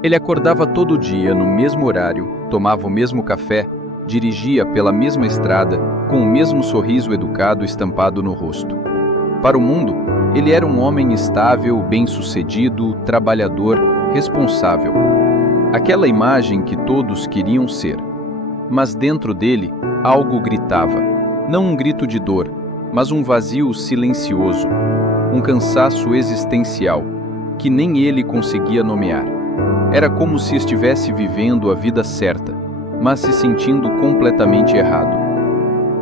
Ele acordava todo dia no mesmo horário, tomava o mesmo café, dirigia pela mesma estrada, com o mesmo sorriso educado estampado no rosto. Para o mundo, ele era um homem estável, bem-sucedido, trabalhador, responsável. Aquela imagem que todos queriam ser. Mas dentro dele, algo gritava. Não um grito de dor, mas um vazio silencioso, um cansaço existencial, que nem ele conseguia nomear. Era como se estivesse vivendo a vida certa, mas se sentindo completamente errado.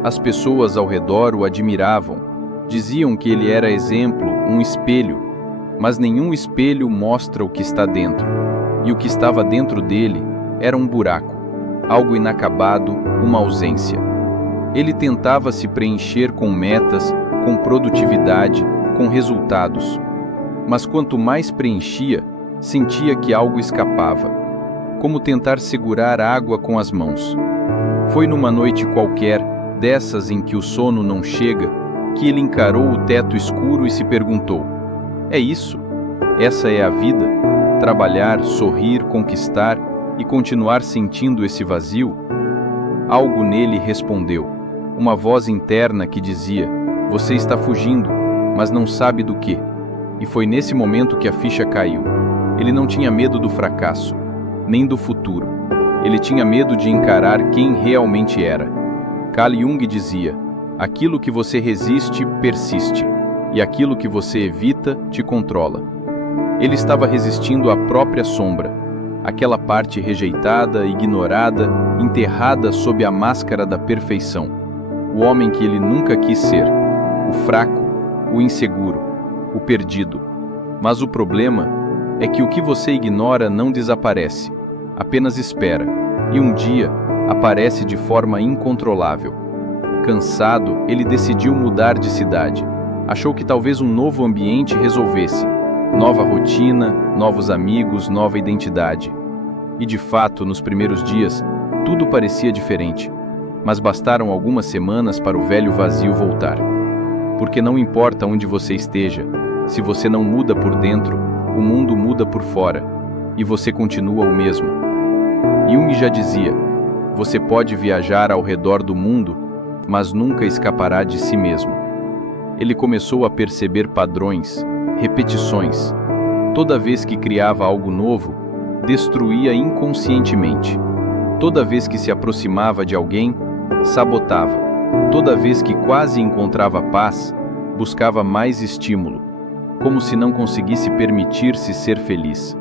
As pessoas ao redor o admiravam, diziam que ele era exemplo, um espelho, mas nenhum espelho mostra o que está dentro. E o que estava dentro dele era um buraco, algo inacabado, uma ausência. Ele tentava se preencher com metas, com produtividade, com resultados. Mas quanto mais preenchia, sentia que algo escapava, como tentar segurar água com as mãos. Foi numa noite qualquer, dessas em que o sono não chega, que ele encarou o teto escuro e se perguntou: é isso? Essa é a vida? Trabalhar, sorrir, conquistar e continuar sentindo esse vazio? Algo nele respondeu, uma voz interna que dizia: você está fugindo, mas não sabe do quê. E foi nesse momento que a ficha caiu. Ele não tinha medo do fracasso, nem do futuro. Ele tinha medo de encarar quem realmente era. Carl Jung dizia: aquilo que você resiste, persiste, e aquilo que você evita, te controla. Ele estava resistindo à própria sombra, aquela parte rejeitada, ignorada, enterrada sob a máscara da perfeição. O homem que ele nunca quis ser, o fraco, o inseguro, o perdido. Mas o problema é que o que você ignora não desaparece, apenas espera, e um dia aparece de forma incontrolável. Cansado, ele decidiu mudar de cidade. Achou que talvez um novo ambiente resolvesse. Nova rotina, novos amigos, nova identidade. E de fato, nos primeiros dias, tudo parecia diferente. Mas bastaram algumas semanas para o velho vazio voltar. Porque não importa onde você esteja, se você não muda por dentro, o mundo muda por fora, e você continua o mesmo. Jung já dizia: você pode viajar ao redor do mundo, mas nunca escapará de si mesmo. Ele começou a perceber padrões, repetições. Toda vez que criava algo novo, destruía inconscientemente. Toda vez que se aproximava de alguém, sabotava. Toda vez que quase encontrava paz, buscava mais estímulo, como se não conseguisse permitir-se ser feliz.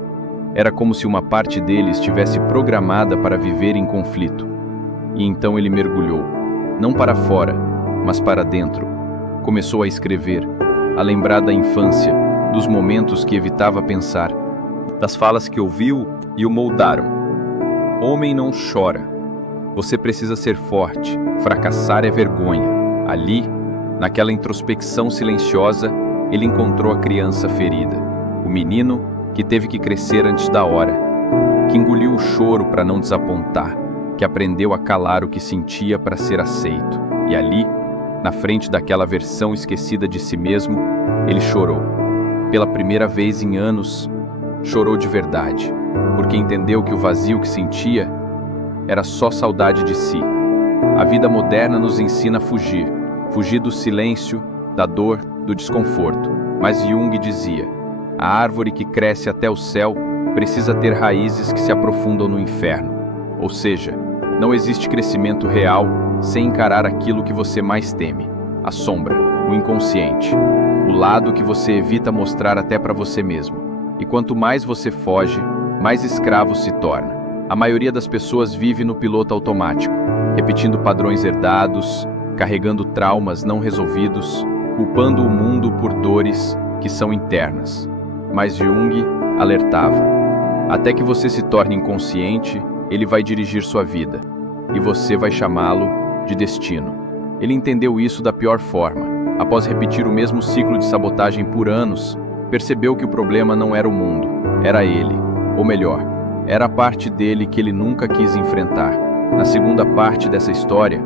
Era como se uma parte dele estivesse programada para viver em conflito. E então ele mergulhou, não para fora, mas para dentro. Começou a escrever, a lembrar da infância, dos momentos que evitava pensar, das falas que ouviu e o moldaram. Homem não chora. Você precisa ser forte. Fracassar é vergonha. Ali, naquela introspecção silenciosa, ele encontrou a criança ferida. O menino que teve que crescer antes da hora, que engoliu o choro para não desapontar, que aprendeu a calar o que sentia para ser aceito. E ali, na frente daquela versão esquecida de si mesmo, ele chorou. Pela primeira vez em anos, chorou de verdade, porque entendeu que o vazio que sentia era só saudade de si. A vida moderna nos ensina a fugir, fugir do silêncio, da dor, do desconforto. Mas Jung dizia: a árvore que cresce até o céu precisa ter raízes que se aprofundam no inferno. Ou seja, não existe crescimento real sem encarar aquilo que você mais teme, a sombra, o inconsciente, o lado que você evita mostrar até para você mesmo. E quanto mais você foge, mais escravo se torna. A maioria das pessoas vive no piloto automático, repetindo padrões herdados, carregando traumas não resolvidos, culpando o mundo por dores que são internas. Mas Jung alertava: até que você se torne inconsciente, ele vai dirigir sua vida, e você vai chamá-lo de destino. Ele entendeu isso da pior forma. Após repetir o mesmo ciclo de sabotagem por anos, percebeu que o problema não era o mundo, era ele. Ou melhor, era a parte dele que ele nunca quis enfrentar. Na segunda parte dessa história,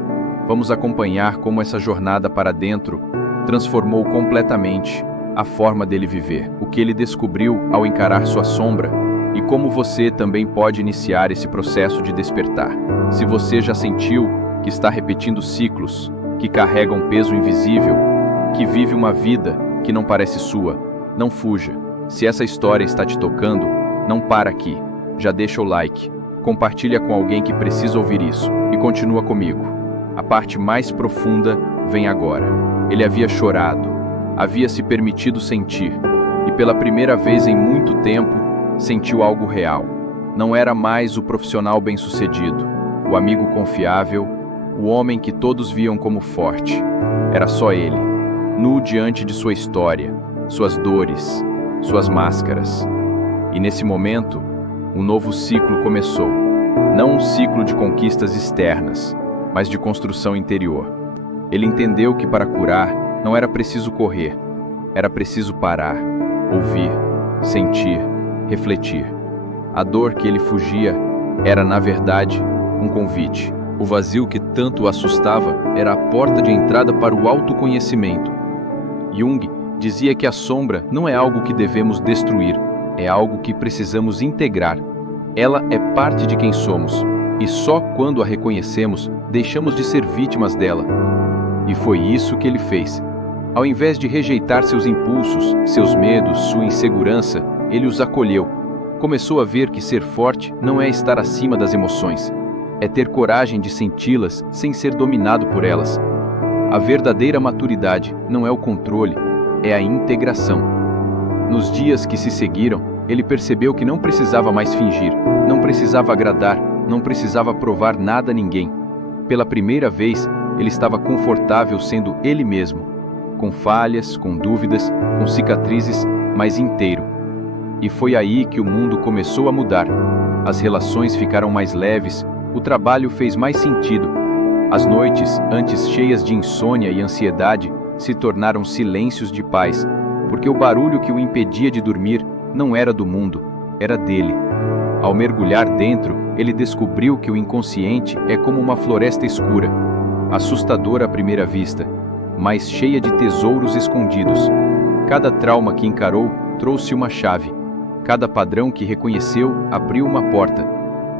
vamos acompanhar como essa jornada para dentro transformou completamente a forma dele viver. O que ele descobriu ao encarar sua sombra e como você também pode iniciar esse processo de despertar. Se você já sentiu que está repetindo ciclos, que carrega um peso invisível, que vive uma vida que não parece sua, não fuja. Se essa história está te tocando, não para aqui. Já deixa o like, compartilha com alguém que precisa ouvir isso e continua comigo. A parte mais profunda vem agora. Ele havia chorado, havia se permitido sentir, e pela primeira vez em muito tempo, sentiu algo real. Não era mais o profissional bem-sucedido, o amigo confiável, o homem que todos viam como forte. Era só ele, nu diante de sua história, suas dores, suas máscaras. E nesse momento, um novo ciclo começou. Não um ciclo de conquistas externas, mas de construção interior. Ele entendeu que para curar não era preciso correr, era preciso parar, ouvir, sentir, refletir. A dor que ele fugia era, na verdade, um convite. O vazio que tanto o assustava era a porta de entrada para o autoconhecimento. Jung dizia que a sombra não é algo que devemos destruir, é algo que precisamos integrar. Ela é parte de quem somos, e só quando a reconhecemos, deixamos de ser vítimas dela. E foi isso que ele fez. Ao invés de rejeitar seus impulsos, seus medos, sua insegurança, ele os acolheu. Começou a ver que ser forte não é estar acima das emoções, é ter coragem de senti-las sem ser dominado por elas. A verdadeira maturidade não é o controle, é a integração. Nos dias que se seguiram, ele percebeu que não precisava mais fingir, não precisava agradar, não precisava provar nada a ninguém. Pela primeira vez, ele estava confortável sendo ele mesmo, com falhas, com dúvidas, com cicatrizes, mas inteiro. E foi aí que o mundo começou a mudar. As relações ficaram mais leves, o trabalho fez mais sentido. As noites, antes cheias de insônia e ansiedade, se tornaram silêncios de paz, porque o barulho que o impedia de dormir não era do mundo, era dele. Ao mergulhar dentro, ele descobriu que o inconsciente é como uma floresta escura, assustadora à primeira vista, mas cheia de tesouros escondidos. Cada trauma que encarou trouxe uma chave. Cada padrão que reconheceu abriu uma porta.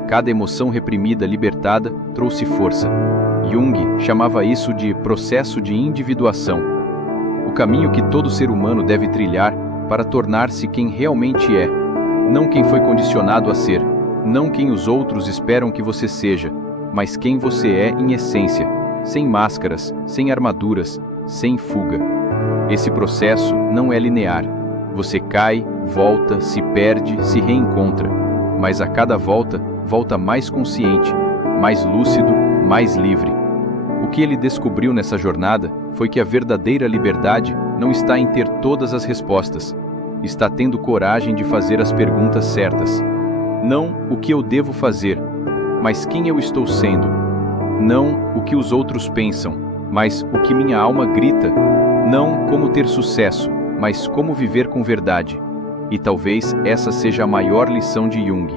Cada emoção reprimida libertada trouxe força. Jung chamava isso de processo de individuação. O caminho que todo ser humano deve trilhar para tornar-se quem realmente é, não quem foi condicionado a ser, não quem os outros esperam que você seja, mas quem você é em essência, sem máscaras, sem armaduras, sem fuga. Esse processo não é linear. Você cai, volta, se perde, se reencontra, mas a cada volta, volta mais consciente, mais lúcido, mais livre. O que ele descobriu nessa jornada foi que a verdadeira liberdade não está em ter todas as respostas, está tendo coragem de fazer as perguntas certas. Não o que eu devo fazer, mas quem eu estou sendo. Não o que os outros pensam, mas o que minha alma grita. Não como ter sucesso, mas como viver com verdade. E talvez essa seja a maior lição de Jung.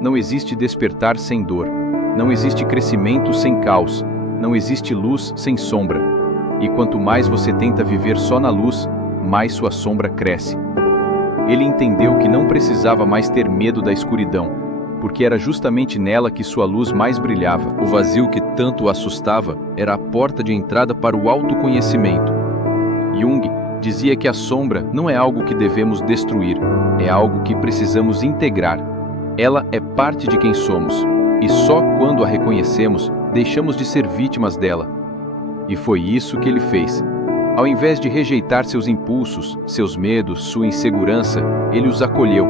Não existe despertar sem dor. Não existe crescimento sem caos. Não existe luz sem sombra. E quanto mais você tenta viver só na luz, mais sua sombra cresce. Ele entendeu que não precisava mais ter medo da escuridão, porque era justamente nela que sua luz mais brilhava. O vazio que tanto o assustava era a porta de entrada para o autoconhecimento. Jung dizia que a sombra não é algo que devemos destruir, é algo que precisamos integrar. Ela é parte de quem somos, e só quando a reconhecemos, deixamos de ser vítimas dela. E foi isso que ele fez. Ao invés de rejeitar seus impulsos, seus medos, sua insegurança, ele os acolheu.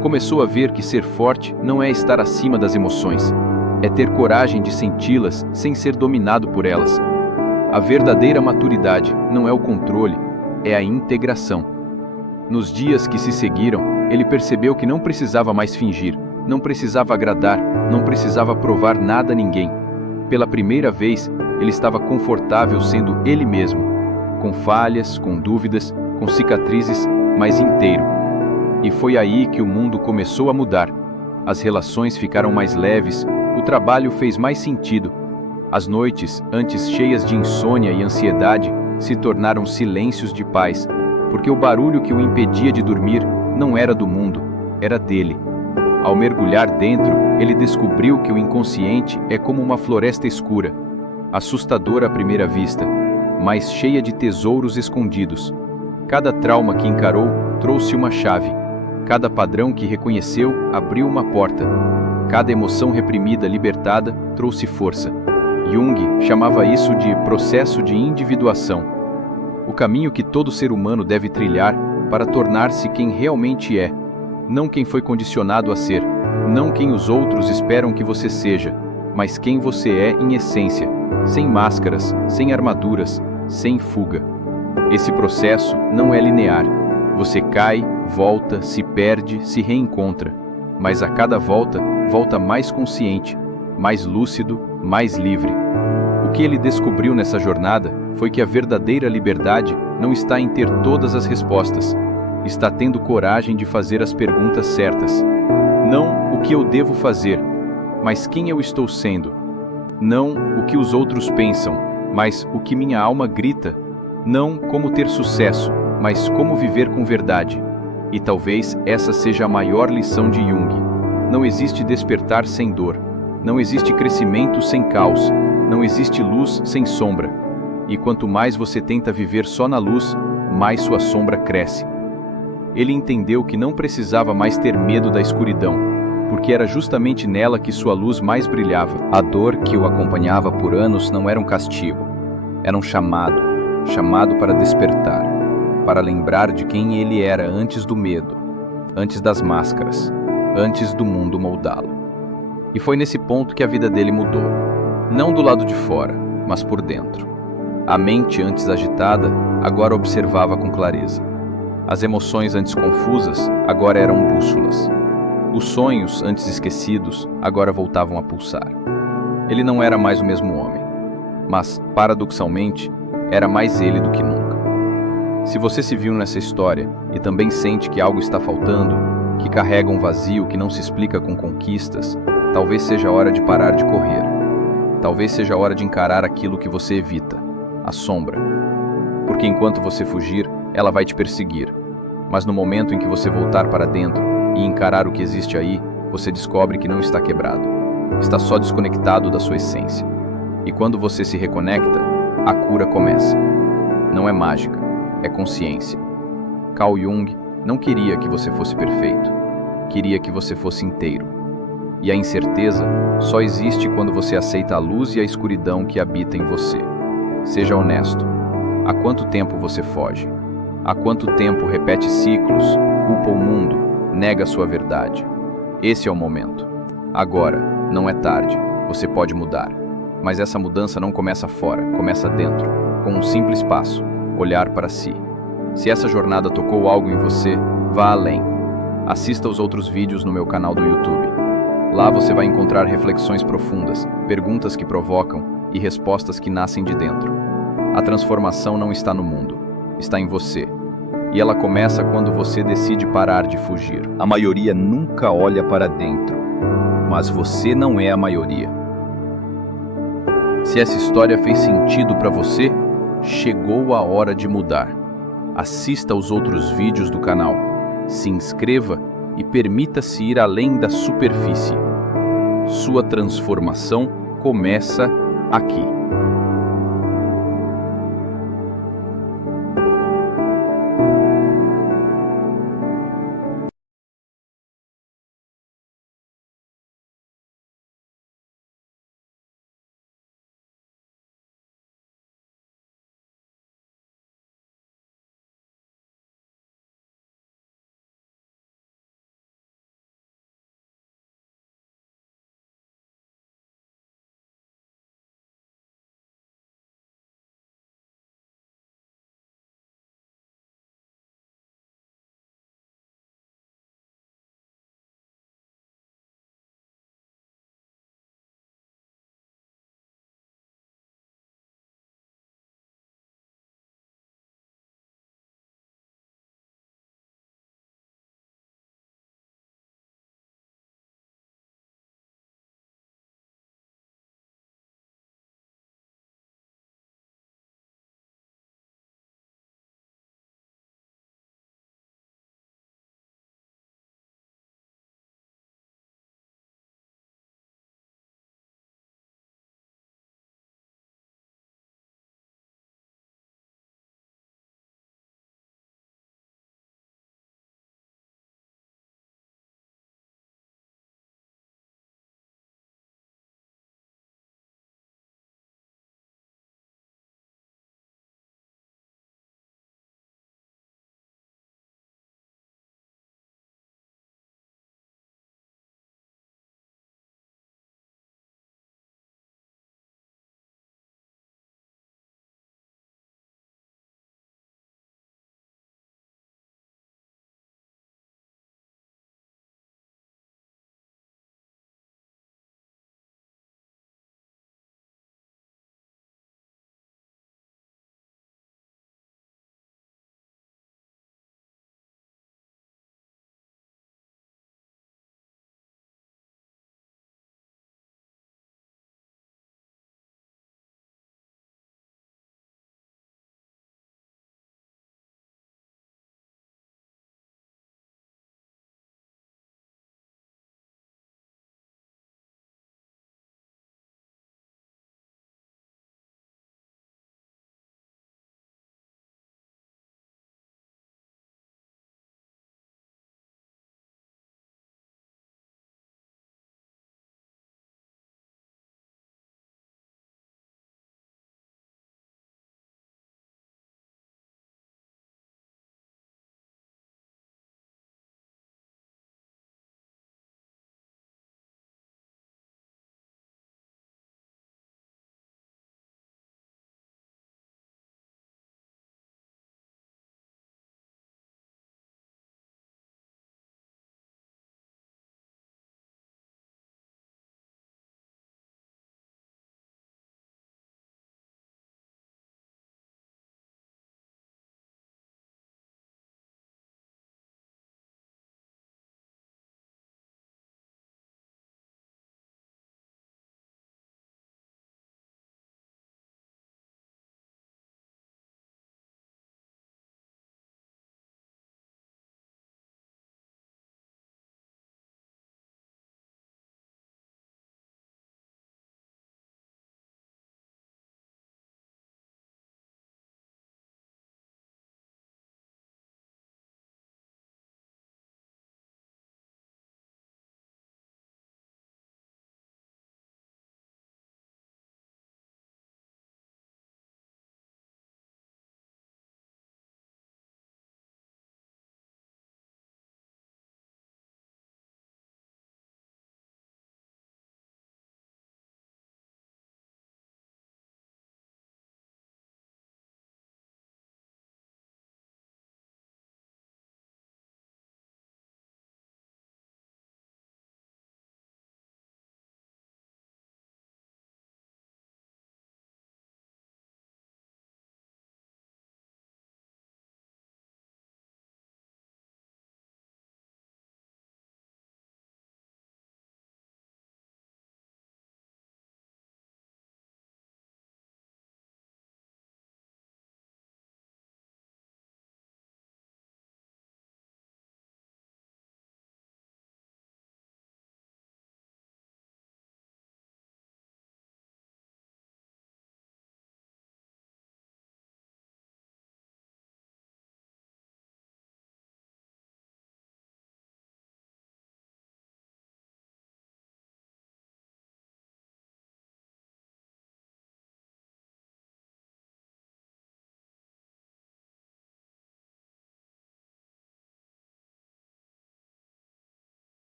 Começou a ver que ser forte não é estar acima das emoções, é ter coragem de senti-las sem ser dominado por elas. A verdadeira maturidade não é o controle, é a integração. Nos dias que se seguiram, ele percebeu que não precisava mais fingir, não precisava agradar, não precisava provar nada a ninguém. Pela primeira vez, ele estava confortável sendo ele mesmo, com falhas, com dúvidas, com cicatrizes, mas inteiro. E foi aí que o mundo começou a mudar. As relações ficaram mais leves, o trabalho fez mais sentido. As noites, antes cheias de insônia e ansiedade, se tornaram silêncios de paz, porque o barulho que o impedia de dormir não era do mundo, era dele. Ao mergulhar dentro, ele descobriu que o inconsciente é como uma floresta escura, assustadora à primeira vista, mas cheia de tesouros escondidos. Cada trauma que encarou trouxe uma chave. Cada padrão que reconheceu abriu uma porta. Cada emoção reprimida libertada trouxe força. Jung chamava isso de processo de individuação. O caminho que todo ser humano deve trilhar para tornar-se quem realmente é, não quem foi condicionado a ser, não quem os outros esperam que você seja, mas quem você é em essência, sem máscaras, sem armaduras, sem fuga. Esse processo não é linear. Você cai, volta, se perde, se reencontra, mas a cada volta, volta mais consciente, mais lúcido, mais livre. O que ele descobriu nessa jornada foi que a verdadeira liberdade não está em ter todas as respostas, está tendo coragem de fazer as perguntas certas. Não o que eu devo fazer, mas quem eu estou sendo. Não o que os outros pensam, mas o que minha alma grita. Não como ter sucesso, mas como viver com verdade. E talvez essa seja a maior lição de Jung. Não existe despertar sem dor. Não existe crescimento sem caos. Não existe luz sem sombra. E quanto mais você tenta viver só na luz, mais sua sombra cresce. Ele entendeu que não precisava mais ter medo da escuridão, porque era justamente nela que sua luz mais brilhava. A dor que o acompanhava por anos não era um castigo, era um chamado para despertar, para lembrar de quem ele era antes do medo, antes das máscaras, antes do mundo moldá-lo. E foi nesse ponto que a vida dele mudou, não do lado de fora, mas por dentro. A mente antes agitada, agora observava com clareza. As emoções antes confusas, agora eram bússolas. Os sonhos antes esquecidos, agora voltavam a pulsar. Ele não era mais o mesmo homem, mas, paradoxalmente, era mais ele do que nunca. Se você se viu nessa história e também sente que algo está faltando, que carrega um vazio que não se explica com conquistas, talvez seja a hora de parar de correr. Talvez seja a hora de encarar aquilo que você evita, a sombra. Porque enquanto você fugir, ela vai te perseguir. Mas no momento em que você voltar para dentro e encarar o que existe aí, você descobre que não está quebrado. Está só desconectado da sua essência. E quando você se reconecta, a cura começa. Não é mágica, é consciência. Carl Jung não queria que você fosse perfeito. Queria que você fosse inteiro. E a incerteza só existe quando você aceita a luz e a escuridão que habita em você. Seja honesto. Há quanto tempo você foge? Há quanto tempo repete ciclos, culpa o mundo, nega sua verdade? Esse é o momento. Agora, não é tarde. Você pode mudar. Mas essa mudança não começa fora, começa dentro, com um simples passo: olhar para si. Se essa jornada tocou algo em você, vá além. Assista aos outros vídeos no meu canal do YouTube. Lá você vai encontrar reflexões profundas, perguntas que provocam e respostas que nascem de dentro. A transformação não está no mundo, está em você. E ela começa quando você decide parar de fugir. A maioria nunca olha para dentro, mas você não é a maioria. Se essa história fez sentido para você, chegou a hora de mudar. Assista aos outros vídeos do canal, se inscreva e permita-se ir além da superfície. Sua transformação começa aqui.